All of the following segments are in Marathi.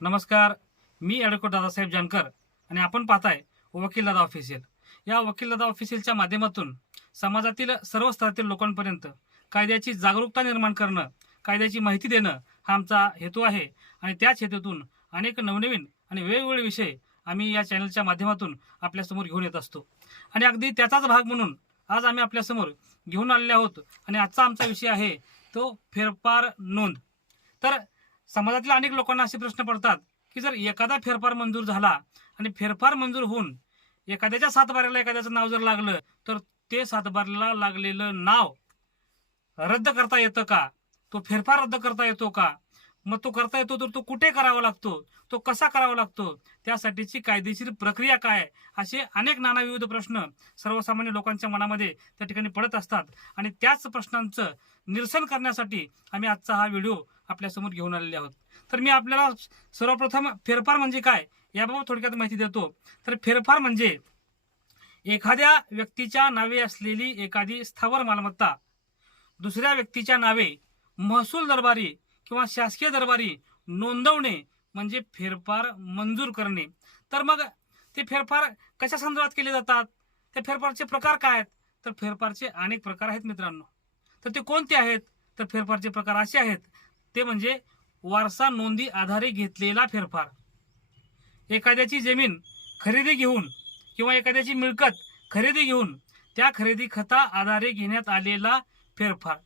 नमस्कार. मी ॲडव्होकेट दादासाहेब जानकर आणि आपण पाहताय वकील दादा ऑफिशियल. या वकील दादा ऑफिशियलच्या माध्यमातून समाजातील सर्व स्तरातील लोकांपर्यंत कायद्याची जागरूकता निर्माण करणं, कायद्याची माहिती देणं हा आमचा हेतू आहे. आणि त्याच हेतूतून अनेक नवनवीन आणि वेगवेगळे विषय आम्ही या चॅनलच्या माध्यमातून आपल्यासमोर घेऊन येत असतो. आणि अगदी त्याचाच भाग म्हणून आज आम्ही आपल्यासमोर घेऊन आलेले आहोत. आणि आजचा आमचा विषय आहे तो फेरफार नोंद. तर समाजातील अनेक लोकांना असे प्रश्न पडतात की जर एखादा फेरफार मंजूर झाला आणि फेरफार मंजूर होऊन एखाद्याच्या सातबाऱ्याला एखाद्याचं नाव जर लागलं तर ते सातबाऱ्याला लागलेलं नाव रद्द करता येतं का? तो फेरफार रद्द करता येतो का? मग तो करता येतो तर तो कुठे करावा लागतो? तो कसा करावा लागतो? त्यासाठीची कायदेशीर प्रक्रिया काय? असे अनेक नानाविविध प्रश्न सर्वसामान्य लोकांच्या मनामध्ये त्या ठिकाणी पडत असतात. आणि त्याच प्रश्नांचं निरसन करण्यासाठी आम्ही आजचा हा व्हिडिओ आपल्यासमोर घेऊन आलेले आहोत. तर मी आपल्याला सर्वप्रथम फेरफार म्हणजे काय याबाबत थोडक्यात माहिती देतो. तर फेरफार म्हणजे एखाद्या व्यक्तीच्या नावे असलेली एखादी स्थावर मालमत्ता दुसऱ्या व्यक्तीच्या नावे महसूल दरबारी किंवा शासकीय दरबारी नोंदवणे म्हणजे फेरफार मंजूर करणे. तर मग ते फेरफार कशा संदर्भात केले जातात? त्या फेरफारचे प्रकार काय आहेत? तर फेरफारचे अनेक प्रकार आहेत मित्रांनो. तर ते कोणते आहेत? तर फेरफारचे प्रकार असे आहेत, ते म्हणजे वारसा नोंदी आधारे घेतलेला फेरफार, एखाद्याची जमीन खरेदी घेऊन किंवा एखाद्याची मिळकत खरेदी घेऊन त्या खरेदी खता आधारे घेण्यात आलेला फेरफार,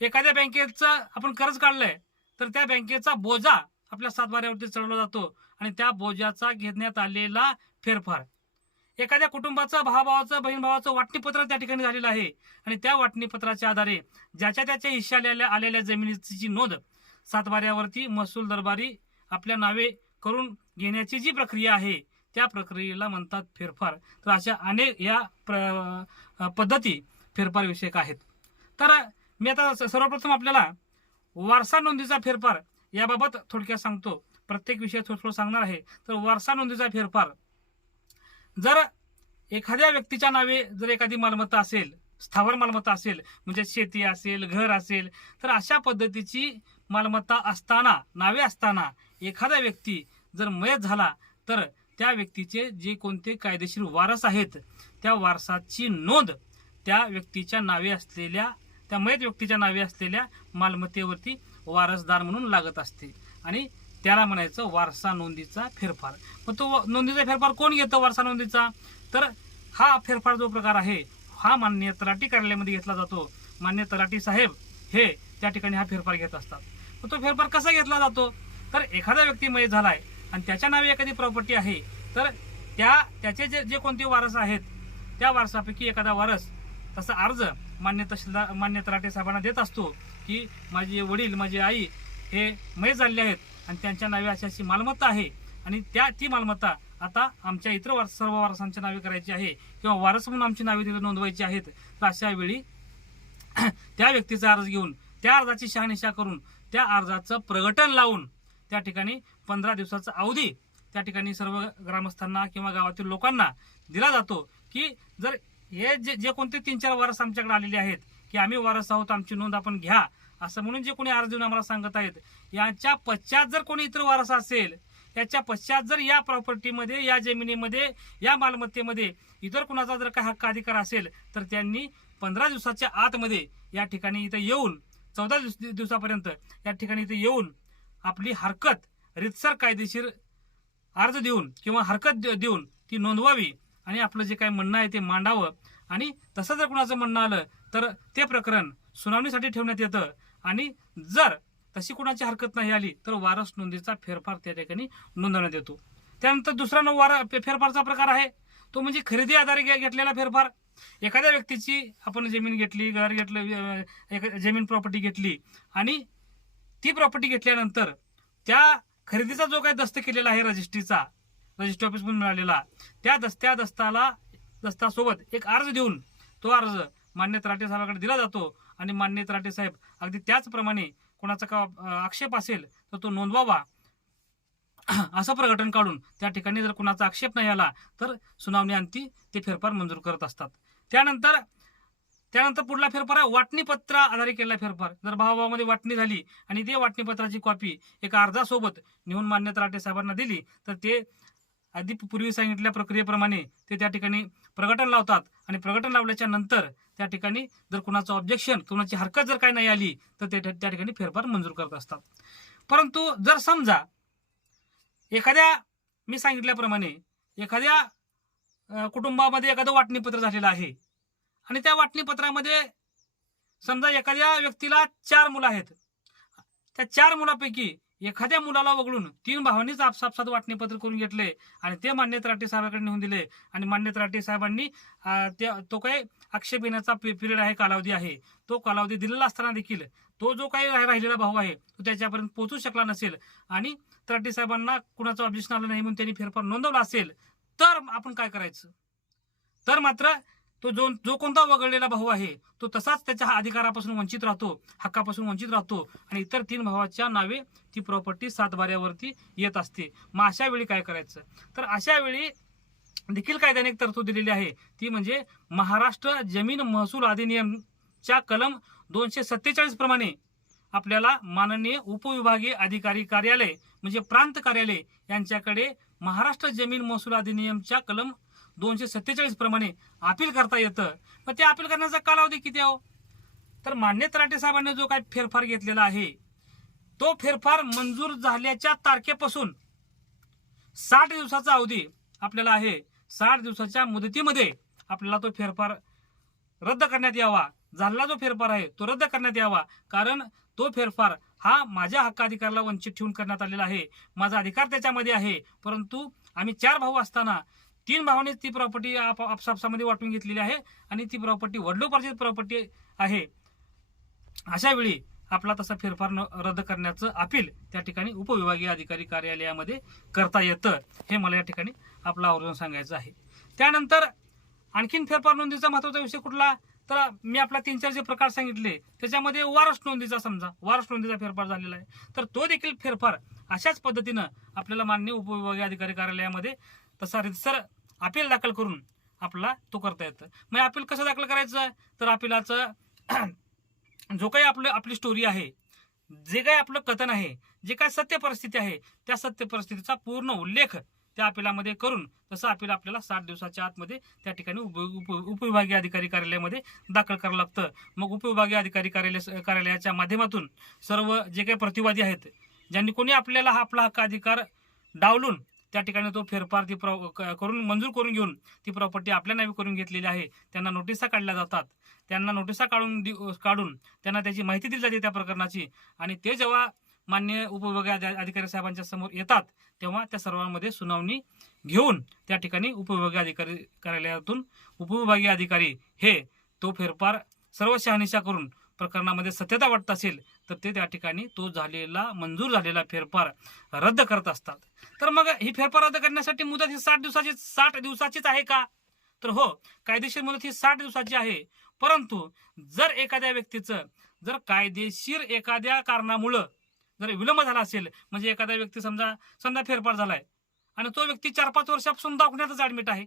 एखाद्या बँकेचं आपण कर्ज काढलंय तर त्या बँकेचा बोजा आपल्या सातबाऱ्यावरती चढवला जातो आणि त्या बोजाचा घेण्यात आलेला फेरफार, एखाद्या कुटुंबाचं भावाभावाचं बहीण भावाचं वाटणीपत्र त्या ठिकाणी झालेलं आहे आणि त्या वाटणीपत्राच्या आधारे ज्याच्या त्याच्या हिश्श्याला आलेल्या जमिनीची नोंद सातबाऱ्यावरती महसूल दरबारी आपल्या नावे करून घेण्याची जी प्रक्रिया आहे त्या प्रक्रियेला म्हणतात फेरफार. तर अशा अनेक या पद्धती फेरफार विषयक आहेत. तर मी आता सर्वप्रथम आपल्याला वारसा नोंदीचा फेरफार याबाबत थोडक्यात सांगतो. प्रत्येक विषय थोडं थोडं सांगणार आहे. तर वारसा नोंदीचा फेरफार, जर एखाद्या व्यक्तीच्या नावे जर एखादी मालमत्ता असेल, स्थावर मालमत्ता असेल, म्हणजे शेती असेल, घर असेल, तर अशा पद्धतीची मालमत्ता असताना, नावे असताना एखादा व्यक्ती जर मयत झाला तर त्या व्यक्तीचे जे कोणते कायदेशीर वारस आहेत त्या वारसाची नोंद त्या व्यक्तीच्या नावे असलेल्या, त्या मयत व्यक्तीच्या नावे असलेल्या मालमत्तेवरती वारसदार म्हणून लागत असते आणि त्याला म्हणायचं वारसा नोंदीचा फेरफार. मग तो नोंदीचा फेरफार कोण घेतो वारसा नोंदीचा? तर हा फेरफार जो प्रकार आहे हा माननीय तलाठी कार्यालयामध्ये घेतला जातो. मान्य तलाठी साहेब हे त्या ठिकाणी हा फेरफार घेत असतात. मग तो फेरफार कसा घेतला जातो? तर एखादा व्यक्ती मयत झालाय आणि त्याच्या नावे एखादी प्रॉपर्टी आहे तर त्याचे जे कोणते वारस आहेत त्या वारसापैकी एखादा वारस तसा अर्ज मान्य तलाठी साहेबांना देत असतो की माझे वडील, माझी आई हे मयत झालेले आहेत आणि त्यांच्या नावे अशी अशी मालमत्ता आहे आणि ती मालमत्ता आता आमच्या इतर सर्व वारसांच्या नावे करायची आहे किंवा वारस म्हणून आमची नावे तिथे नोंदवायची आहेत. तर अशा वेळी त्या व्यक्तीचा अर्ज घेऊन त्या अर्जाची शहानिशा करून त्या अर्जाचं प्रकटन लावून त्या ठिकाणी 15 दिवसाचा अवधी त्या ठिकाणी सर्व ग्रामस्थांना किंवा गावातील लोकांना दिला जातो की जर हे जे कोणते 3-4 वारस आमच्याकडे आलेले आहेत की आम्ही वारस आहोत, आमची नोंद आपण घ्या, असं म्हणून जे कोणी अर्ज देऊन आम्हाला सांगत आहेत, यांच्या पश्चात जर कोणी इतर वारस असेल, याच्या पश्चात जर या प्रॉपर्टीमध्ये, या जमिनीमध्ये, या मालमत्तेमध्ये इतर कुणाचा जर काही हक्क अधिकार असेल तर त्यांनी 15 दिवसाच्या आतमध्ये या ठिकाणी इथं येऊन 14 दिवसापर्यंत या ठिकाणी इथं येऊन आपली हरकत रितसर कायदेशीर अर्ज देऊन किंवा हरकत देऊन ती नोंदवावी आणि आपलं जे काही म्हणणं आहे ते मांडावं. आणि तसं जर कुणाचं म्हणणं आलं तर ते प्रकरण सुनावणीसाठी ठेवण्यात येतं आणि जर तशी कुणाची हरकत नाही आली तर वारस नोंदीचा फेरफार त्या ठिकाणी नोंदवण्यात येतो. त्यानंतर दुसरा फेरफारचा प्रकार आहे तो म्हणजे खरेदी आधारे घेतलेला फेरफार. एखाद्या व्यक्तीची आपण जमीन घेतली, घर घेतलं, जमीन प्रॉपर्टी घेतली आणि ती प्रॉपर्टी घेतल्यानंतर त्या खरेदीचा जो काही दस्त केलेला आहे रजिस्ट्री ऑफिसमधून मिळालेला, त्या दस्तासोबत एक अर्ज देऊन तो अर्ज मान्य तलाठी साहेबांकडे दिला जातो आणि मान्य तलाठी साहेब अगदी त्याचप्रमाणे कोणाचा का आक्षेप असेल तर तो नोंदवावा असं प्रकटन काढून त्या ठिकाणी जर कुणाचा आक्षेप नाही आला तर सुनावणी अंती ते फेरफार मंजूर करत असतात. त्यानंतर त्यानंतर पुढला फेरफार आहे वाटणीपत्र आधारित केलेला फेरफार. जर भावाभावामध्ये वाटणी झाली आणि ते वाटणीपत्राची कॉपी एका अर्जासोबत नेऊन मान्य तलाठी साहेबांना दिली तर ते आधी पूर्वी सांगितलेल्या प्रक्रियेप्रमाणे ते त्या ठिकाणी प्रकटन लावतात आणि प्रकटन लावल्याच्या नंतर त्या ठिकाणी जर कुणाचं ऑब्जेक्शन, कुणाची हरकत जर काही नाही आली तर ते त्या ठिकाणी फेरफार मंजूर करत असतात. परंतु जर समजा एखाद्या, मी सांगितल्याप्रमाणे एखाद्या कुटुंबामध्ये एखादं वाटणीपत्र झालेलं आहे आणि त्या वाटणीपत्रामध्ये समजा एखाद्या व्यक्तीला 4 मुलं आहेत, त्या 4 मुलापैकी एखाद्या मुलाला वगळून 3 भावांनीच आपसापसात वाटणीपत्र करून घेतले आणि ते मान्य तलाठी साहेबांकडे नेऊन दिले आणि मान्य तलाठी साहेबांनी तो काही आक्षेप येण्याचा पिरियड आहे, कालावधी आहे, तो कालावधी दिलेला असताना देखील तो जो काही राहिलेला भाऊ आहे तो त्याच्यापर्यंत पोहोचू शकला नसेल आणि तलाठी साहेबांना कुणाचं ऑब्जेक्शन आलं नाही म्हणून त्यांनी फेरफार नोंदवला असेल तर आपण काय करायचं? तर मात्र तो जो कोणता वगळलेला भाऊ आहे तो तसाच त्याच्या अधिकारापासून वंचित राहतो, हक्कापासून वंचित राहतो आणि इतर 3 भावाच्या नावे ती प्रॉपर्टी 7 बाऱ्यावरती येत असते. मग अशा वेळी काय करायचं? तर अशा वेळी देखील कायद्याने एक तरतूद दिलेली आहे, ती म्हणजे महाराष्ट्र जमीन महसूल अधिनियमच्या कलम 247 प्रमाणे आपल्याला माननीय उपविभागीय अधिकारी कार्यालय म्हणजे प्रांत कार्यालय यांच्याकडे महाराष्ट्र जमीन महसूल अधिनियमच्या कलम 247 प्रमाणे अपील करता येतं. मग ते अपील करण्याचा कालावधी किती आहे? तर मान्य तलाठी साहेबांनी जो काही फेरफार घेतलेला आहे तो फेरफार मंजूर झाल्याच्या तारखेपासून 60 दिवसाचा अवधी आपल्याला आहे. 60 दिवसाच्या मुदतीमध्ये आपल्याला तो फेरफार रद्द करण्यात यावा. झालेला जो फेरफार आहे तो रद्द करण्यात यावा, कारण तो फेरफार हा माझ्या हक्काधिकाराला वंचित ठेवून करण्यात आलेला आहे. माझा अधिकार त्याच्यामध्ये आहे, परंतु आम्ही 4 भाऊ असताना 3 भावांनी ती प्रॉपर्टी आपसापसामध्ये वाटून घेतलेली आहे आणि ती प्रॉपर्टी वडिलोपार्जित प्रॉपर्टी आहे. अशा वेळी आपला तसा फेरफार रद्द करण्याचं अपील त्या ठिकाणी उपविभागीय अधिकारी कार्यालयामध्ये करता येतं. हे मला या ठिकाणी आपला आवर्जून सांगायचं आहे. त्यानंतर आणखीन फेरफार नोंदीचा महत्वाचा विषय कुठला? तर मी आपला 3-4 जे प्रकार सांगितले त्याच्यामध्ये वारस नोंदीचा, समजा वारस नोंदीचा फेरफार झालेला आहे तर तो देखील फेरफार अशाच पद्धतीनं आपल्याला मान्य उपविभागीय अधिकारी कार्यालयामध्ये तसा रितसर अपील दाखल करून आपला तो करता येतं. मग अपील कसं दाखल करायचं? तर अपिलाचं जो काही आपली स्टोरी आहे, जे काही आपलं कथन आहे, जे काही सत्य परिस्थिती आहे त्या सत्य परिस्थितीचा पूर्ण उल्लेख त्या अपिलामध्ये करून तसं अपील आपल्याला 60 दिवसाच्या आतमध्ये त्या ठिकाणी उपविभागीय अधिकारी कार्यालयामध्ये दाखल करावं लागतं. मग उपविभागीय अधिकारी कार्यालयाच्या माध्यमातून सर्व जे काही प्रतिवादी आहेत, ज्यांनी कोणी आपल्याला आपला हक्क अधिकार डावलून त्या ठिकाणी तो फेरफार करून मंजूर करून घेऊन ती प्रॉपर्टी आपल्या नावे करून घेतलेली आहे, त्यांना नोटिसा काढल्या जातात. त्यांना नोटिसा काढून त्यांना त्याची माहिती दिली जाते त्या प्रकरणाची आणि ते जेव्हा मान्य उपविभागीय अधिकारी साहेबांच्या समोर येतात तेव्हा त्या सर्वांमध्ये सुनावणी घेऊन त्या ठिकाणी उपविभागीय अधिकारी कार्यालयातून उपविभागीय अधिकारी हे तो फेरफार सर्व शहानिशा करून प्रकरणामध्ये सत्यता वाटत असेल तर ते त्या ठिकाणी तो मंजूर झालेला फेरफार रद्द करत असतात. तर मग ही फेरफार रद्द करण्यासाठी मुदत ही 60 दिवसाचीच आहे का? तर हो, कायदेशीर मुदत ही 60 दिवसाची आहे. परंतु जर एखाद्या व्यक्तीचं जर कायदेशीर एखाद्या कारणामुळं जर विलंब झाला असेल, म्हणजे एखादा व्यक्ती समजा फेरफार झालाय आणि तो व्यक्ती 4-5 वर्षापासून दवाखान्यातच ऍडमिट आहे,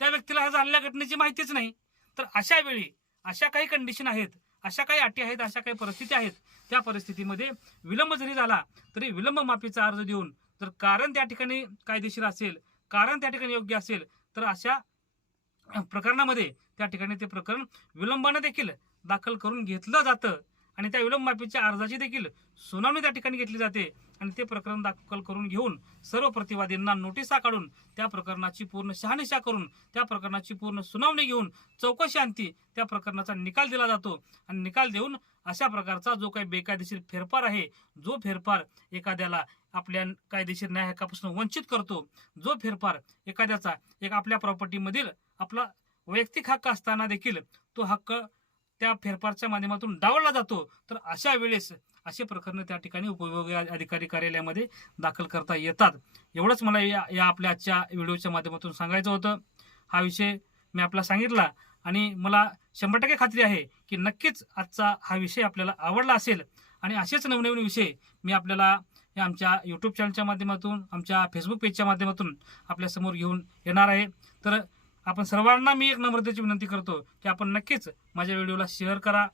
त्या व्यक्तीला ह्या झालेल्या घटनेची माहितीच नाही, तर अशा वेळी अशा काही कंडिशन आहेत, अशा काही अटी आहेत, अशा काही परिस्थिती आहेत, त्या परिस्थितीमध्ये विलंब जरी झाला तरी विलंब माफीचा अर्ज देऊन जर कारण त्या ठिकाणी कायदेशीर असेल, कारण त्या ठिकाणी योग्य असेल तर अशा प्रकरणामध्ये त्या ठिकाणी ते प्रकरण विलंबाने देखील दाखल करून घेतलं जातं आणि त्या विलंब माफीच्या अर्जाची देखील सुनावणी त्या ठिकाणी घेतली जाते आणि ते प्रकरण दाखल करून घेऊन सर्व प्रतिवादींना नोटिसा काढून त्या प्रकरणाची पूर्ण शहानिशा करून त्या प्रकरणाची पूर्ण सुनावणी घेऊन चौकशी अंती त्या प्रकरणाचा निकाल दिला जातो आणि निकाल देऊन अशा प्रकारचा जो काही बेकायदेशीर फेरफार आहे, जो फेरफार एखाद्याला आपल्या कायदेशीर न्याय हक्कापासून वंचित करतो, जो फेरफार एखाद्याचा आपल्या प्रॉपर्टीमधील आपला वैयक्तिक हक्क असताना देखील तो हक्क त्या फेरफारच्या माध्यमातून डावलला जातो, तर अशा वेळेस असे प्रकरण त्या ठिकाणी उपविभागीय अधिकारी कार्यालयामध्ये दाखल करता येतात. एवढंच मला या आपल्या आजच्या व्हिडिओच्या माध्यमातून सांगायचं होतं. हा विषय मी आपला सांगितला आणि मला 100% खात्री आहे की नक्कीच आजचा हा विषय आपल्याला आवडला असेल आणि असेच नवनवीन विषय मी आपल्याला आमच्या यूट्यूब चॅनलच्या माध्यमातून, आमच्या फेसबुक पेजच्या माध्यमातून आपल्यासमोर घेऊन येणार आहे. तर आपण सर्वांना मी एक नम्रतेची विनंती करतो की आपण नक्कीच माझ्या व्हिडिओला शेअर करा,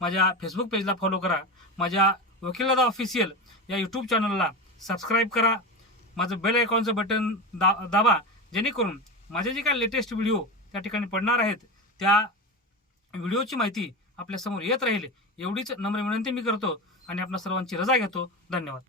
माझ्या फेसबुक पेजला फॉलो करा, माझ्या वकीलदादा ऑफिशियल या यूट्यूब चॅनलला सबस्क्राईब करा, माझं बेल आयकॉनचं बटन दाबा, जेणेकरून माझे जे काही लेटेस्ट व्हिडिओ त्या ठिकाणी पडणार आहेत त्या व्हिडिओची माहिती आपल्यासमोर येत राहील. एवढीच नम्र विनंती मी करतो आणि आपल्या सर्वांची रजा घेतो. धन्यवाद.